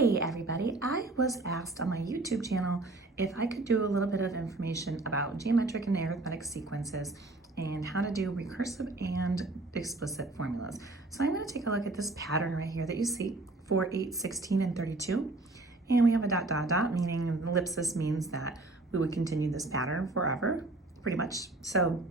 Hey everybody, I was asked on my YouTube channel if I could do a little bit of information about geometric and arithmetic sequences and how to do recursive and explicit formulas. So I'm going to take a look at this pattern right here that you see, 4, 8, 16, and 32. And we have a dot, dot, dot, meaning ellipsis means that we would continue this pattern forever, pretty much. So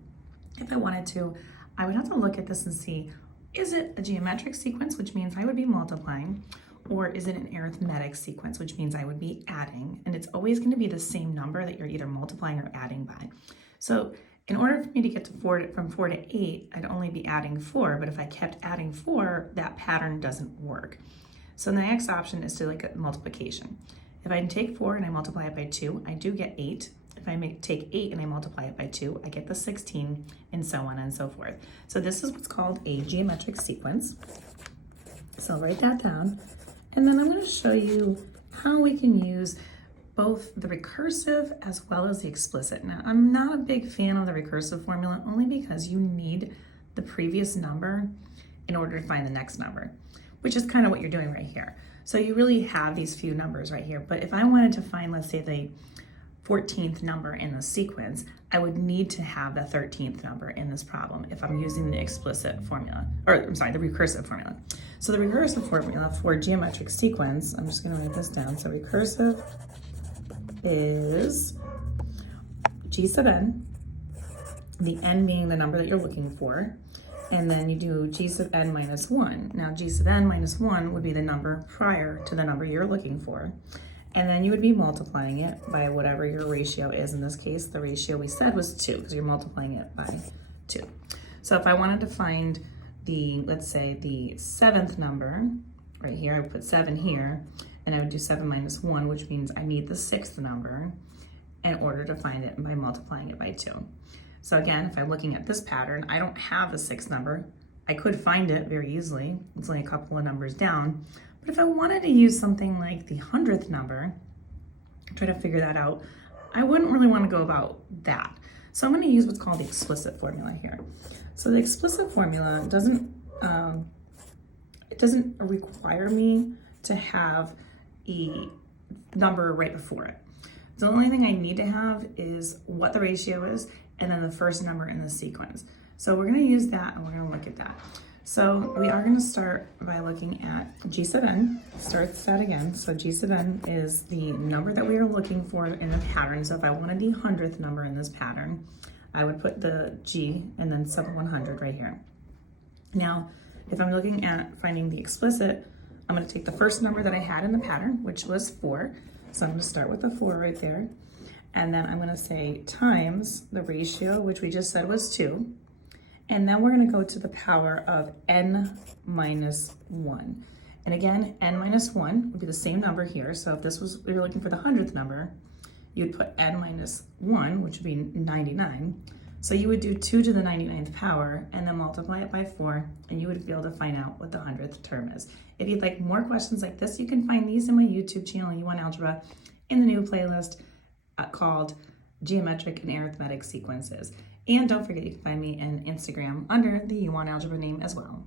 if I wanted to, I would have to look at this and see, is it a geometric sequence, which means I would be multiplying, or is it an arithmetic sequence, which means I would be adding, and it's always going to be the same number that you're either multiplying or adding by. So in order for me to get to from 4 to 8, I'd only be adding 4, but if I kept adding 4, that pattern doesn't work. So the next option is to look at multiplication. If I take 4 and I multiply it by 2, I do get 8. If I take 8 and I multiply it by 2, I get the 16, and so on and so forth. So this is what's called a geometric sequence. So I'll write that down. And then I'm going to show you how we can use both the recursive as well as the explicit. Now, I'm not a big fan of the recursive formula only because you need the previous number in order to find the next number, which is kind of what you're doing right here. So you really have these few numbers right here. But if I wanted to find, let's say, the 14th number in the sequence, I would need to have the 13th number in this problem if I'm using the explicit formula, or I'm sorry, the recursive formula. So the recursive formula for geometric sequence, I'm just going to write this down. So recursive is g sub n, the n being the number that you're looking for, and then you do g sub n minus 1. Now g sub n minus 1 would be the number prior to the number you're looking for. And then you would be multiplying it by whatever your ratio is. In this case, the ratio we said was 2 because you're multiplying it by 2. So if I wanted to find the, let's say, the 7th number, right here, I would put 7 here, and I would do 7 minus 1, which means I need the 6th number in order to find it by multiplying it by 2. So again, if I'm looking at this pattern, I don't have a 6th number. I could find it very easily. It's only a couple of numbers down. But if I wanted to use something like the 100th number, try to figure that out, I wouldn't really want to go about that. So I'm going to use what's called the explicit formula here. So the explicit formula doesn't require me to have a number right before it. The only thing I need to have is what the ratio is and then the first number in the sequence. So we're going to use that and we're going to look at that. So we are going to start by looking at g sub n. Start that again. So g sub n is the number that we are looking for in the pattern. So if I wanted the 100th number in this pattern, I would put the g and then sub 100 right here. Now, if I'm looking at finding the explicit, I'm going to take the first number that I had in the pattern, which was 4. So I'm going to start with the 4 right there. And then I'm going to say times the ratio, which we just said was 2. And then we're going to go to the power of n minus 1. And again, n minus 1 would be the same number here. So if this was, we were looking for the 100th number, you'd put n minus 1, which would be 99. So you would do 2 to the 99th power and then multiply it by 4, and you would be able to find out what the 100th term is. If you'd like more questions like this, you can find these in my YouTube channel, YouWantAlgebra, in the new playlist called Geometric and Arithmetic Sequences. And don't forget, you can find me on Instagram under the YouWantAlgebra name as well.